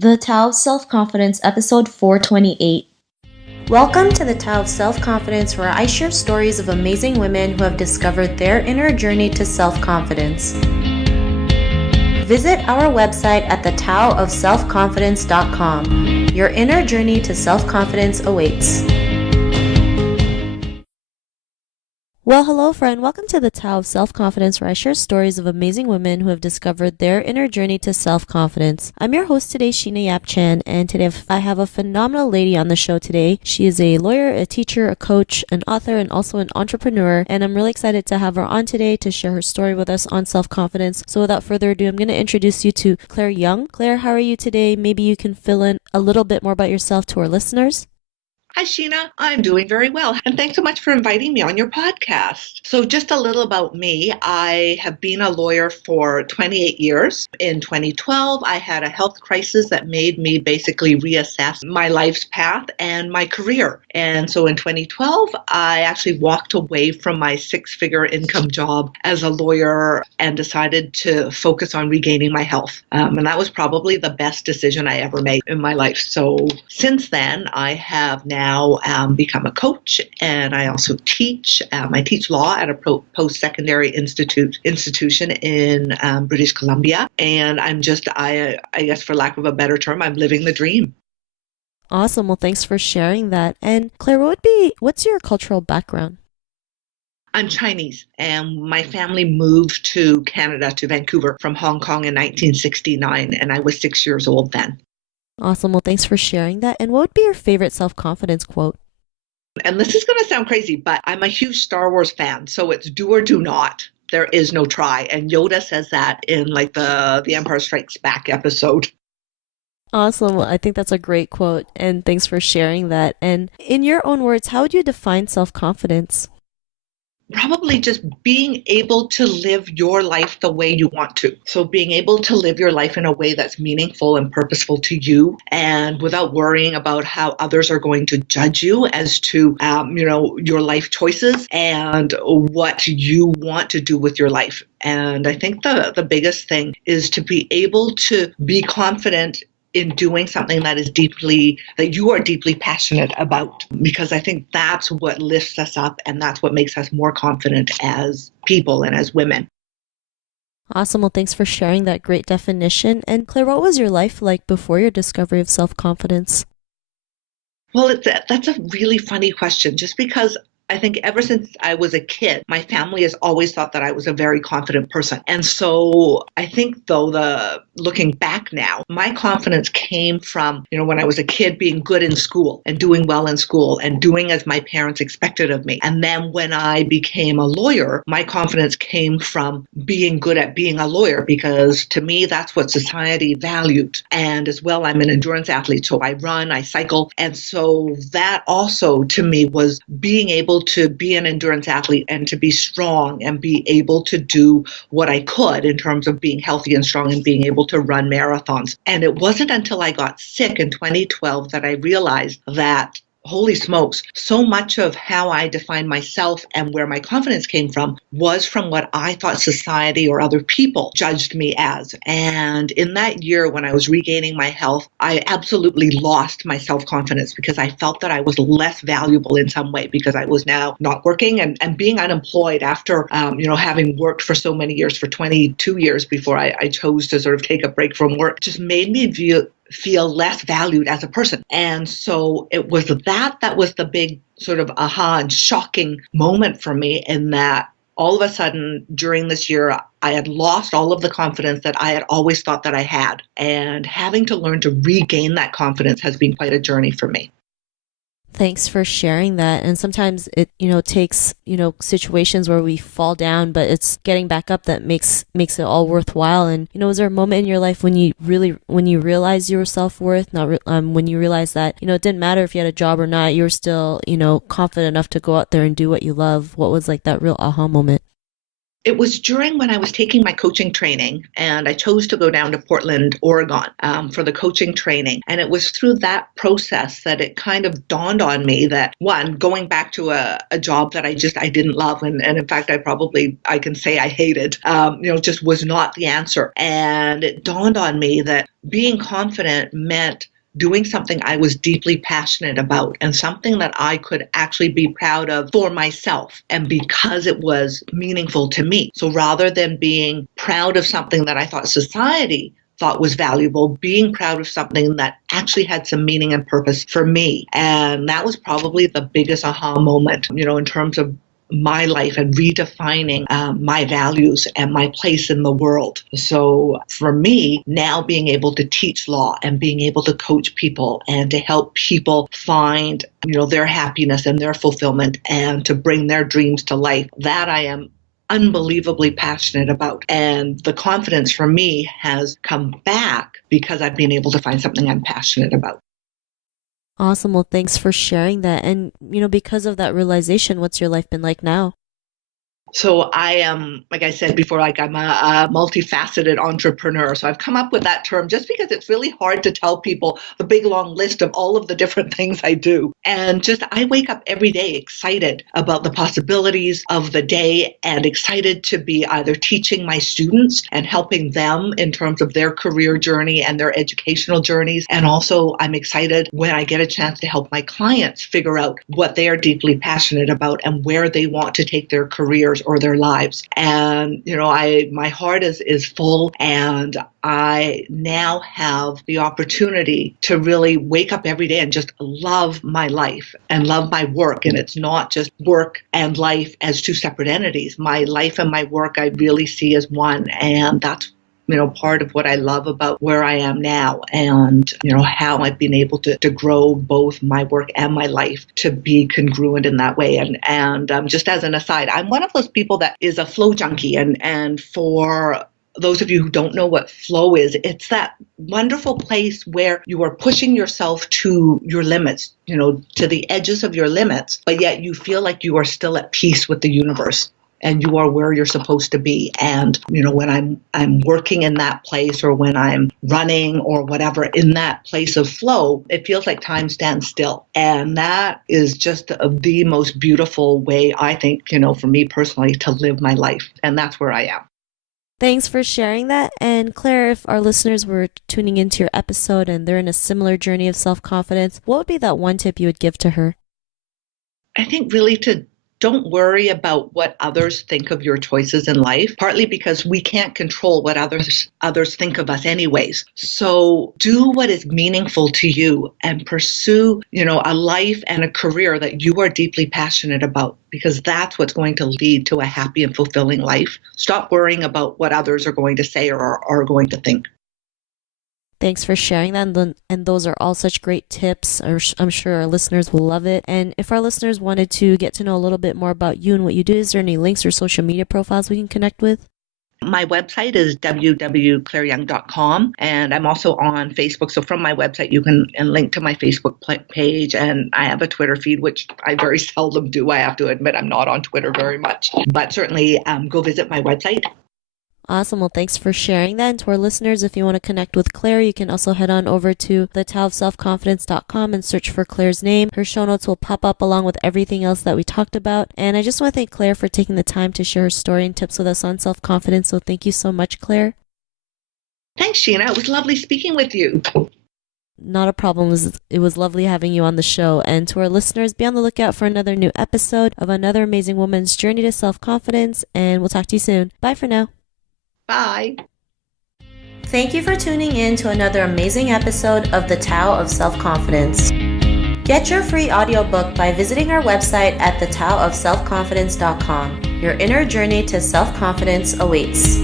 The Tao of Self-Confidence, episode 428. Welcome to the Tao of Self-Confidence, where I share stories of amazing women who have discovered their inner journey to self-confidence. Visit our website at thetaoofselfconfidence.com. Your inner journey to self-confidence awaits. Well, hello friend. Welcome to the Tao of Self-Confidence, where I share stories of amazing women who have discovered their inner journey to self-confidence. I'm your host today, Sheena Yap Chan, and today I have a phenomenal lady on the show today. She is a lawyer, a teacher, a coach, an author, and also an entrepreneur, and I'm really excited to have her on today to share her story with us on self-confidence. So without further ado, I'm going to introduce you to Claire Yeung. Claire, how are you today? Maybe you can fill in a little bit more about yourself to our listeners. Hi, Sheena. I'm doing very well. And thanks so much for inviting me on your podcast. So just a little about me. I have been a lawyer for 28 years. In 2012, I had a health crisis that made me basically reassess my life's path and my career. And so in 2012, I actually walked away from my six-figure income job as a lawyer and decided to focus on regaining my health. And that was probably the best decision I ever made in my life. So since then, I have now become a coach, and I also teach. I teach law at a post-secondary institution in British Columbia, and I'm just, I guess for lack of a better term, I'm living the dream. Awesome. Well, thanks for sharing that. And Claire, what's your cultural background? I'm Chinese, and my family moved to Canada, to Vancouver, from Hong Kong in 1969, and I was 6 years old then. Awesome. Well, thanks for sharing that. And what would be your favorite self-confidence quote? And this is going to sound crazy, but I'm a huge Star Wars fan, so it's do or do not. There is no try. And Yoda says that in like the Empire Strikes Back episode. Awesome. Well, I think that's a great quote, and thanks for sharing that. And in your own words, how would you define self-confidence? Probably just being able to live your life the way you want to. So being able to live your life in a way that's meaningful and purposeful to you, and without worrying about how others are going to judge you as to, your life choices and what you want to do with your life. And I think the biggest thing is to be able to be confident in doing something that you are deeply passionate about, because I think that's what lifts us up and that's what makes us more confident as people and as women. Awesome. Well, thanks for sharing that great definition. And Claire, what was your life like before your discovery of self-confidence? Well, that's a really funny question, just because I think ever since I was a kid, my family has always thought that I was a very confident person. And so I think, though, looking back now, my confidence came from, when I was a kid, being good in school and doing well in school and doing as my parents expected of me. And then when I became a lawyer, my confidence came from being good at being a lawyer, because to me, that's what society valued. And as well, I'm an endurance athlete, so I run, I cycle. And so that also, to me, was being able to be an endurance athlete and to be strong and be able to do what I could in terms of being healthy and strong and being able to run marathons. And it wasn't until I got sick in 2012 that I realized that, holy smokes, so much of how I defined myself and where my confidence came from was from what I thought society or other people judged me as. And in that year, when I was regaining my health, I absolutely lost my self-confidence, because I felt that I was less valuable in some way, because I was now not working and being unemployed after, having worked for so many years, for 22 years before I chose to sort of take a break from work, just made me feel less valued as a person. And so it was that was the big sort of aha and shocking moment for me, in that all of a sudden during this year, I had lost all of the confidence that I had always thought that I had. And having to learn to regain that confidence has been quite a journey for me. Thanks for sharing that. And sometimes it, takes, situations where we fall down, but it's getting back up that makes it all worthwhile. And, was there a moment in your life when you realized your self-worth, when you realized that, it didn't matter if you had a job or not, you were still, confident enough to go out there and do what you love? What was like that real aha moment? It was during when I was taking my coaching training, and I chose to go down to Portland, Oregon for the coaching training. And it was through that process that it kind of dawned on me that, one, going back to a job that I didn't love. And in fact, I can say I hated, just was not the answer. And it dawned on me that being confident meant doing something I was deeply passionate about and something that I could actually be proud of for myself and because it was meaningful to me. So rather than being proud of something that I thought society thought was valuable, being proud of something that actually had some meaning and purpose for me. And that was probably the biggest aha moment, in terms of my life and redefining my values and my place in the world. So for me, now being able to teach law and being able to coach people and to help people find, their happiness and their fulfillment and to bring their dreams to life, that I am unbelievably passionate about. And the confidence for me has come back because I've been able to find something I'm passionate about. Awesome. Well, thanks for sharing that. And, because of that realization, what's your life been like now? So I am, like I said before, I'm a multi-faceted entrepreneur. So I've come up with that term just because it's really hard to tell people the big long list of all of the different things I do. And I wake up every day excited about the possibilities of the day and excited to be either teaching my students and helping them in terms of their career journey and their educational journeys. And also I'm excited when I get a chance to help my clients figure out what they are deeply passionate about and where they want to take their careers or their lives. And, my heart is full, and I now have the opportunity to really wake up every day and just love my life and love my work. And it's not just work and life as two separate entities. My life and my work I really see as one. And that's part of what I love about where I am now and, how I've been able to grow both my work and my life to be congruent in that way. And just as an aside, I'm one of those people that is a flow junkie. And for those of you who don't know what flow is, it's that wonderful place where you are pushing yourself to your limits, to the edges of your limits, but yet you feel like you are still at peace with the universe. And you are where you're supposed to be. And, when I'm working in that place or when I'm running or whatever in that place of flow, it feels like time stands still. And that is just the most beautiful way, I think, for me personally, to live my life. And that's where I am. Thanks for sharing that. And Claire, if our listeners were tuning into your episode and they're in a similar journey of self-confidence, what would be that one tip you would give to her? I think really to don't worry about what others think of your choices in life, partly because we can't control what others think of us anyways. So do what is meaningful to you and pursue, a life and a career that you are deeply passionate about, because that's what's going to lead to a happy and fulfilling life. Stop worrying about what others are going to say or are going to think. Thanks for sharing that. And those are all such great tips. I'm sure our listeners will love it. And if our listeners wanted to get to know a little bit more about you and what you do, is there any links or social media profiles we can connect with? My website is www.claireyeung.com, and I'm also on Facebook. So from my website, you can link to my Facebook page, and I have a Twitter feed, which I very seldom do. I have to admit I'm not on Twitter very much, but certainly go visit my website. Awesome. Well, thanks for sharing that. And to our listeners, if you want to connect with Claire, you can also head on over to thetaoofselfconfidence.com and search for Claire's name. Her show notes will pop up along with everything else that we talked about. And I just want to thank Claire for taking the time to share her story and tips with us on self-confidence. So thank you so much, Claire. Thanks, Sheena. It was lovely speaking with you. Not a problem. It was lovely having you on the show. And to our listeners, be on the lookout for another new episode of another amazing woman's journey to self-confidence. And we'll talk to you soon. Bye for now. Bye. Thank you for tuning in to another amazing episode of The Tao of Self-Confidence. Get your free audiobook by visiting our website at thetaoofselfconfidence.com. Your inner journey to self-confidence awaits.